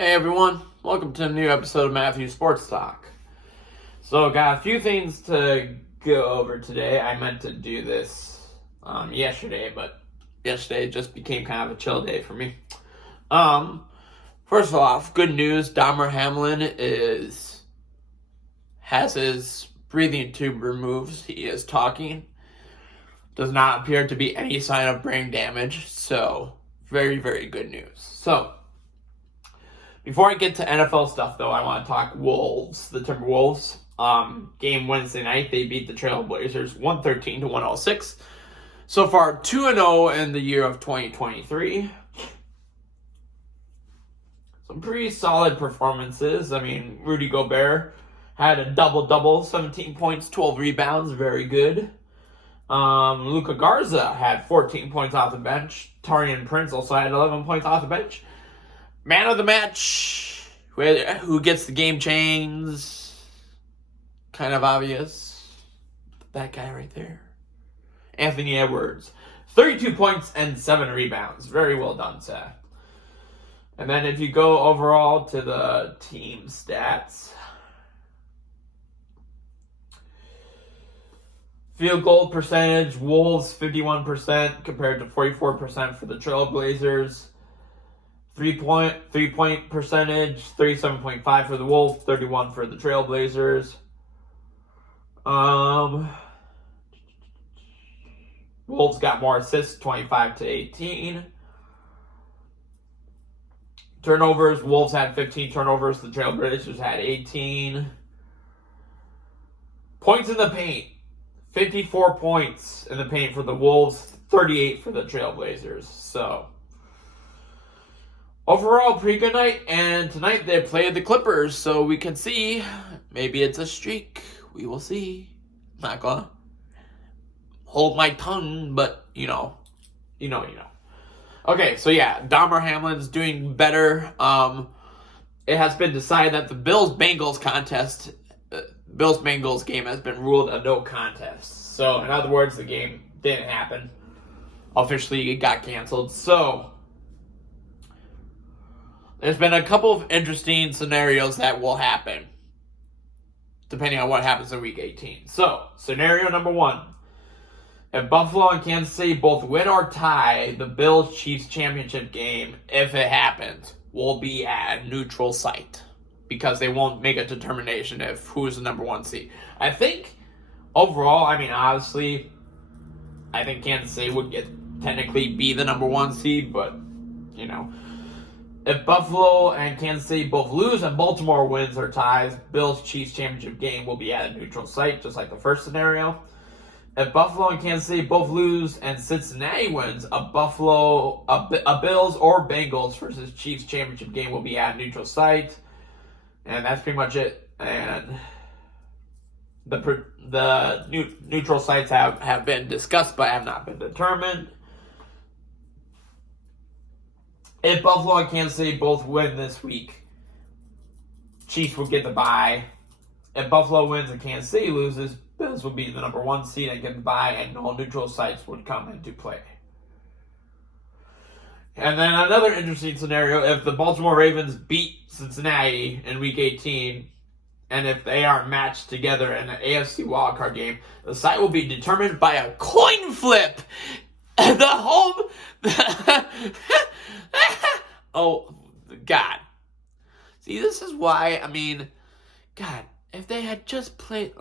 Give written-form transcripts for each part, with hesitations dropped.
Hey everyone, welcome to a new episode of Matthew Sports Talk. So, got a few things to go over today. I meant to do this yesterday, but yesterday just became kind of a chill day for me. First off, good news: Hamlin has his breathing tube removed. He is talking. Does not appear to be any sign of brain damage. So, very, very good news. So, before I get to NFL stuff, though, I want to talk Wolves, the Timberwolves. Game Wednesday night, they beat the Trailblazers 113-106. So far, 2-0 in the year of 2023. Some pretty solid performances. I mean, Rudy Gobert had a double-double, 17 points, 12 rebounds, very good. Luka Garza had 14 points off the bench. Taurean Prince also had 11 points off the bench. Man of the match, who gets the game chains, kind of obvious. That guy right there. Anthony Edwards. 32 points and 7 rebounds. Very well done, Seth. And then if you go overall to the team stats. Field goal percentage, Wolves 51% compared to 44% for the Trailblazers. Three-point percentage, 37.5 for the Wolves, 31 for the Trailblazers. Wolves got more assists, 25-18. Turnovers, Wolves had 15 turnovers, the Trailblazers had 18. Points in the paint, 54 points in the paint for the Wolves, 38 for the Trailblazers. So, overall, pretty good night, and tonight they play the Clippers, so we can see. Maybe it's a streak. We will see. I'm not gonna hold my tongue, but you know. Okay, so yeah, Hamlin's doing better. It has been decided that the Bills-Bengals game has been ruled a no contest. So, in other words, the game didn't happen. Officially, it got canceled. So, there's been a couple of interesting scenarios that will happen, depending on what happens in Week 18. So, scenario number 1. If Buffalo and Kansas City both win or tie, the Bills-Chiefs championship game, if it happens, will be at a neutral site, because they won't make a determination of who's the number 1 seed. I think, overall, honestly, I think Kansas City would technically be the number 1 seed, but, if Buffalo and Kansas City both lose and Baltimore wins or ties, Bills-Chiefs championship game will be at a neutral site, just like the first scenario. If Buffalo and Kansas City both lose and Cincinnati wins, a Bills or Bengals versus Chiefs championship game will be at a neutral site. And that's pretty much it. And the neutral sites have been discussed but have not been determined. If Buffalo and Kansas City both win this week, Chiefs will get the bye. If Buffalo wins and Kansas City loses, Bills will be the number 1 seed and get the bye, and all neutral sites would come into play. And then another interesting scenario, if the Baltimore Ravens beat Cincinnati in Week 18, and if they are matched together in an AFC wildcard game, the site will be determined by a coin flip. The home... Oh, God. See, this is why, God, if they had just played,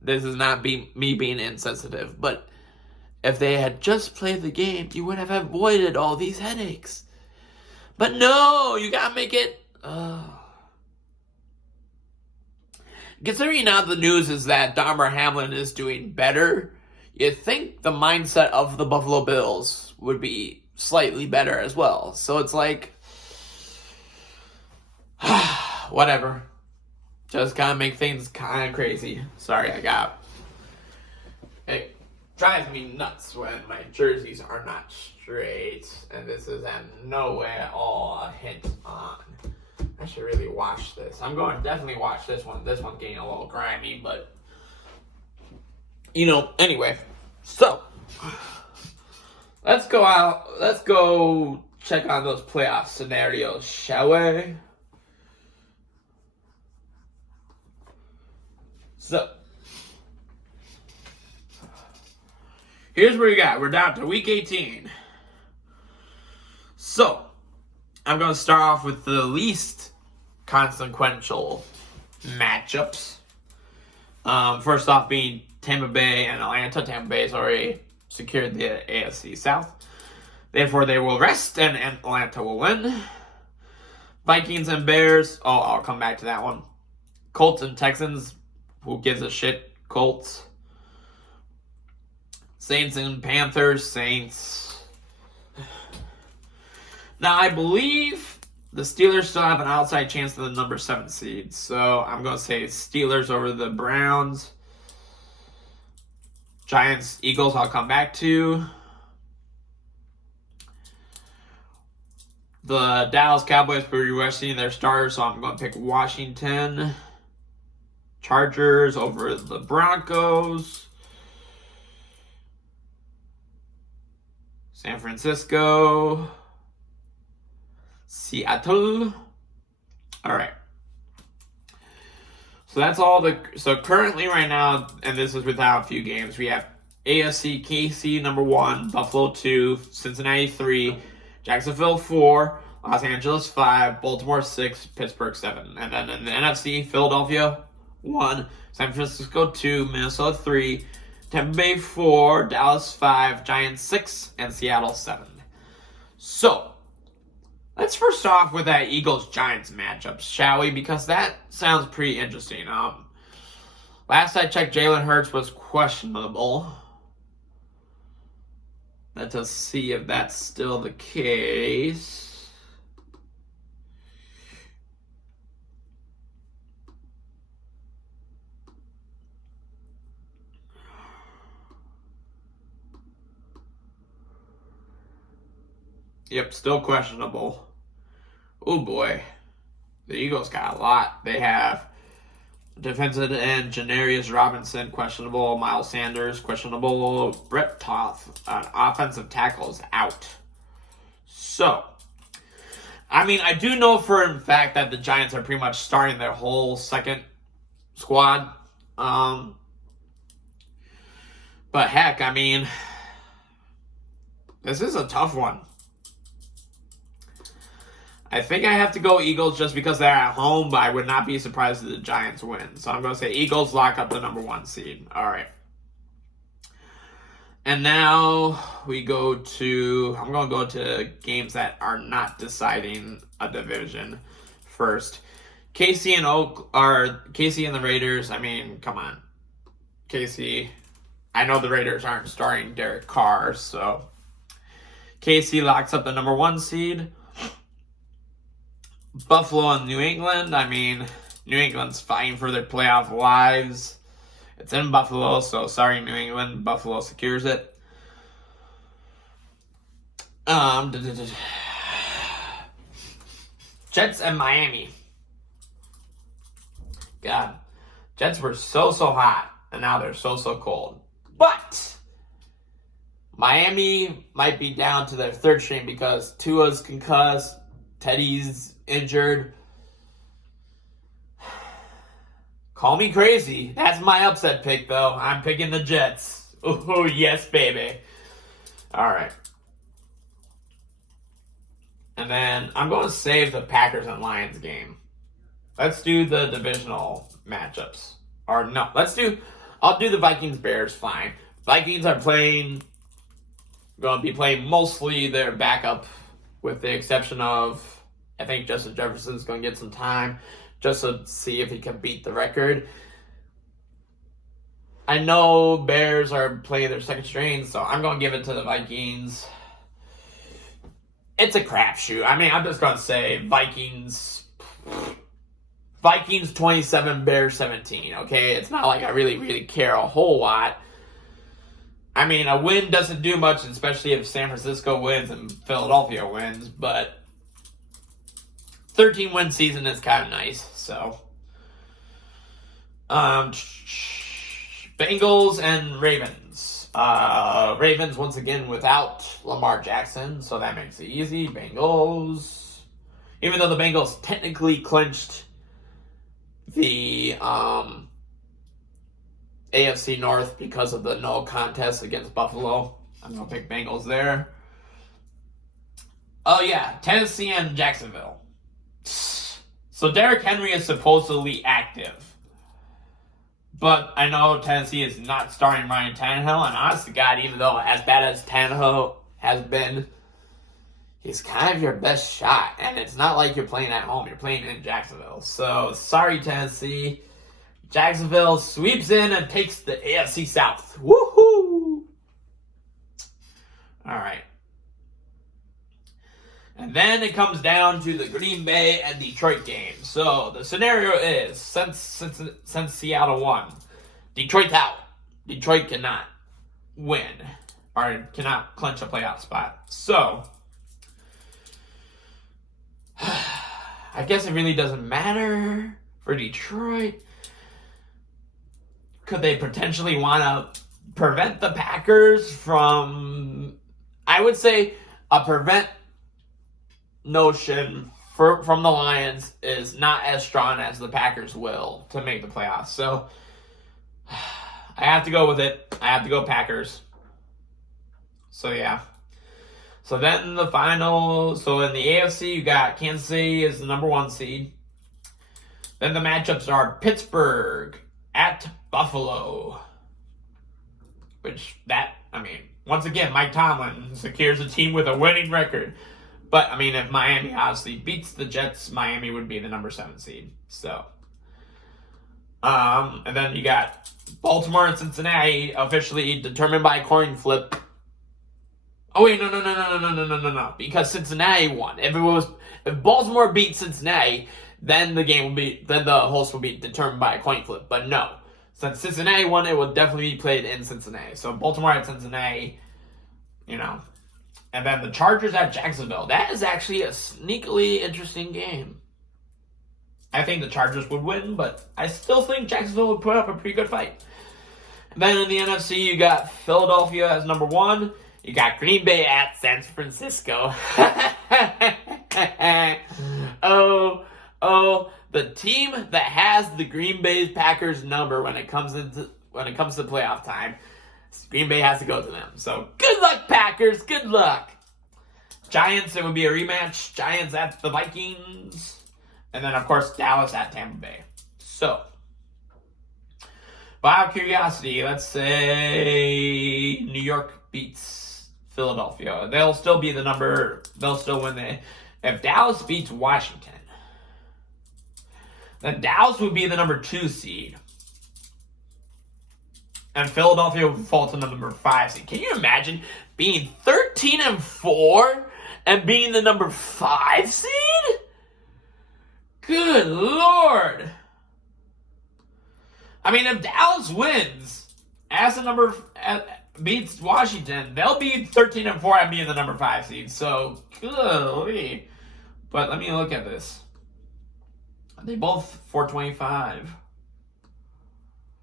this is not me being insensitive, but if they had just played the game, you would have avoided all these headaches. But no, you gotta make it... Considering now the news is that Hamlin is doing better, you'd think the mindset of the Buffalo Bills would be slightly better as well. So it's like, whatever. Just kind of make things kind of crazy. Sorry, it drives me nuts when my jerseys are not straight. And this is in no way at all a hint on. I should really wash this. I'm going to definitely wash this one. This one's getting a little grimy, but anyway. So, let's go check on those playoff scenarios, shall we? So, here's where we got. We're down to week 18. So, I'm going to start off with the least consequential matchups. First off being Tampa Bay and Atlanta. Tampa Bay has already secured the AFC South. Therefore, they will rest and Atlanta will win. Vikings and Bears. Oh, I'll come back to that one. Colts and Texans. Who gives a shit? Colts. Saints and Panthers. Saints. Now, I believe the Steelers still have an outside chance of the number 7 seed. So, I'm going to say Steelers over the Browns. Giants, Eagles, I'll come back to. The Dallas Cowboys were resting their starters, so I'm going to pick Washington. Chargers over the Broncos. San Francisco. Seattle. All right. So that's all so currently right now, and this is without a few games, we have AFC, KC number 1, Buffalo 2, Cincinnati 3, Jacksonville 4, Los Angeles 5, Baltimore 6, Pittsburgh 7. And then in the NFC, Philadelphia 1, San Francisco 2, Minnesota 3, Tampa Bay 4, Dallas 5, Giants 6, and Seattle 7. So, let's first off with that Eagles-Giants matchup, shall we? Because that sounds pretty interesting. Last I checked, Jalen Hurts was questionable. Let's just see if that's still the case. Yep, still questionable. Oh boy. The Eagles got a lot. They have defensive end Janarius Robinson, questionable. Miles Sanders, questionable. Brett Toth, offensive tackles, out. So, I mean, I do know for a fact that the Giants are pretty much starting their whole second squad. But heck, I mean, this is a tough one. I think I have to go Eagles just because they're at home, but I would not be surprised if the Giants win. So I'm going to say Eagles lock up the number 1 seed. All right. And now we go to, I'm going to go to games that are not deciding a division first. KC and the Raiders. I mean, come on. KC, I know the Raiders aren't starting Derek Carr, so KC locks up the number 1 seed. Buffalo and New England. I mean, New England's fighting for their playoff lives. It's in Buffalo, so sorry, New England. Buffalo secures it. Jets and Miami. God, Jets were so hot, and now they're so cold. But Miami might be down to their 3rd string because Tua's concussed, Teddy's injured. Call me crazy. That's my upset pick, though. I'm picking the Jets. Oh, yes, baby. All right. And then I'm going to save the Packers and Lions game. Let's do the divisional matchups. Or no, I'll do the Vikings-Bears, fine. Vikings are going to be playing mostly their backup, with the exception of, I think Justin Jefferson's going to get some time just to see if he can beat the record. I know Bears are playing their 2nd string, so I'm going to give it to the Vikings. It's a crapshoot. I mean, I'm just going to say Vikings 27, Bears 17, okay? It's not like I really care a whole lot. I mean, a win doesn't do much, especially if San Francisco wins and Philadelphia wins, but 13-win season is kind of nice, so. Bengals and Ravens. Ravens once again without Lamar Jackson, so that makes it easy. Bengals, even though the Bengals technically clinched the AFC North because of the no contest against Buffalo, I'm gonna pick Bengals there. Oh yeah, Tennessee and Jacksonville. So Derrick Henry is supposedly active. But I know Tennessee is not starting Ryan Tannehill, and honest to God, even though as bad as Tannehill has been, he's kind of your best shot. And it's not like you're playing at home, you're playing in Jacksonville. So, sorry, Tennessee. Jacksonville sweeps in and takes the AFC South. Woohoo! Alright. And then it comes down to the Green Bay and Detroit game. So the scenario is, since Seattle won, Detroit's out. Detroit cannot win or cannot clinch a playoff spot. So I guess it really doesn't matter for Detroit. Could they potentially want to prevent the Packers from, I would say, a prevent notion from the Lions is not as strong as the Packers will to make the playoffs. So I have to go with it. I have to go Packers. So yeah. So then the final, so in the AFC you got Kansas City as the number 1 seed. Then the matchups are Pittsburgh at Buffalo. Which once again, Mike Tomlin secures a team with a winning record. But, if Miami obviously beats the Jets, Miami would be the number 7 seed. So, and then you got Baltimore and Cincinnati officially determined by coin flip. Oh wait, no. Because Cincinnati won. If Baltimore beat Cincinnati, then the host will be determined by a coin flip. But no. Since Cincinnati won, it will definitely be played in Cincinnati. So Baltimore at Cincinnati, And then the Chargers at Jacksonville. That is actually a sneakily interesting game. I think the Chargers would win, but I still think Jacksonville would put up a pretty good fight. And then in the NFC, you got Philadelphia as number 1. You got Green Bay at San Francisco. The team that has the Green Bay Packers number when it comes to playoff time, Green Bay has to go to them. So good luck, Packers. Good luck. Giants, it would be a rematch. Giants at the Vikings. And then, of course, Dallas at Tampa Bay. So, by curiosity, let's say New York beats Philadelphia. They'll still be they'll still win. If Dallas beats Washington, then Dallas would be the number 2 seed. And Philadelphia would fall to the number 5 seed. Can you imagine being 13-4 and being the number 5 seed? Good Lord. If Dallas wins beats Washington, they'll be 13-4 and being the number 5 seed. So, good. But let me look at this. They both 425.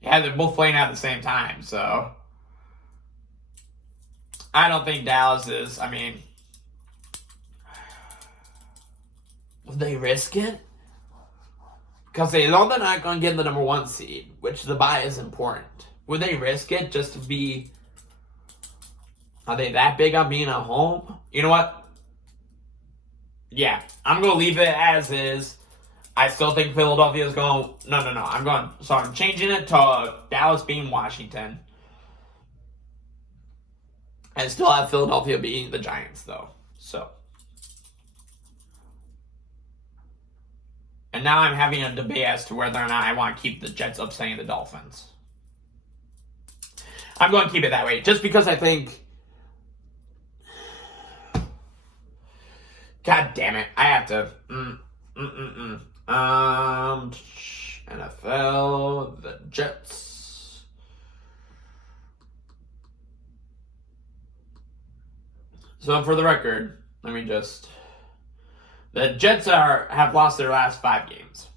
Yeah, they're both playing at the same time, so I don't think Dallas is, would they risk it? Because they know they're not going to get the number 1 seed, which the bye is important. Would they risk it just to be, are they that big on being at home? You know what? Yeah, I'm going to leave it as is. I still think Philadelphia is going. No. I'm changing it to Dallas beating Washington. I still have Philadelphia beating the Giants, though. So. And now I'm having a debate as to whether or not I want to keep the Jets upsetting the Dolphins. I'm going to keep it that way, just because I think. God damn it! I have to. NFL, the Jets. So for the record, the Jets have lost their last 5 games.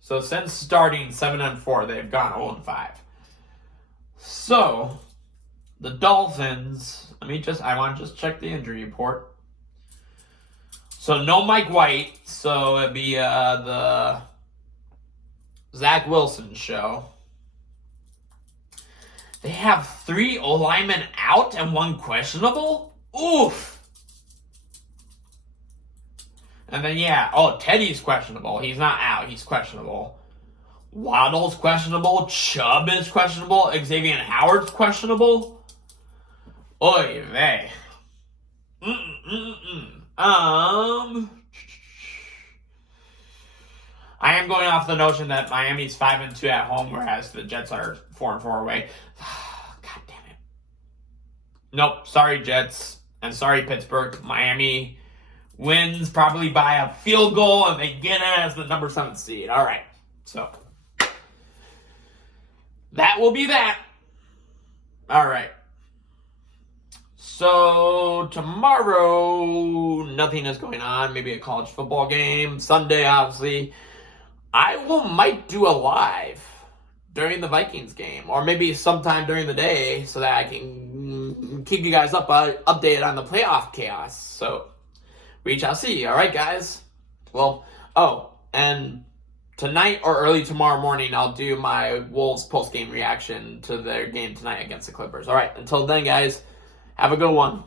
So since starting 7-4, they've gone 0-5. So, the Dolphins, I want to just check the injury report. So, no Mike White, so it'd be the Zach Wilson show. They have 3 O-linemen out and 1 questionable? Oof! And then, Teddy's questionable. He's not out, he's questionable. Waddle's questionable. Chubb is questionable. Xavier Howard's questionable. Oy vey. I am going off the notion that Miami's 5-2 at home, whereas the Jets are 4-4 away. God damn it. Nope. Sorry, Jets. And sorry, Pittsburgh. Miami wins probably by a field goal, and they get it as the number 7 seed. All right. So, that will be that. All right. So, tomorrow, nothing is going on. Maybe a college football game. Sunday, obviously. I might do a live during the Vikings game, or maybe sometime during the day, so that I can keep you guys updated on the playoff chaos. So, we shall see. All right, guys. Well, and tonight or early tomorrow morning, I'll do my Wolves post-game reaction to their game tonight against the Clippers. All right, until then, guys, have a good one.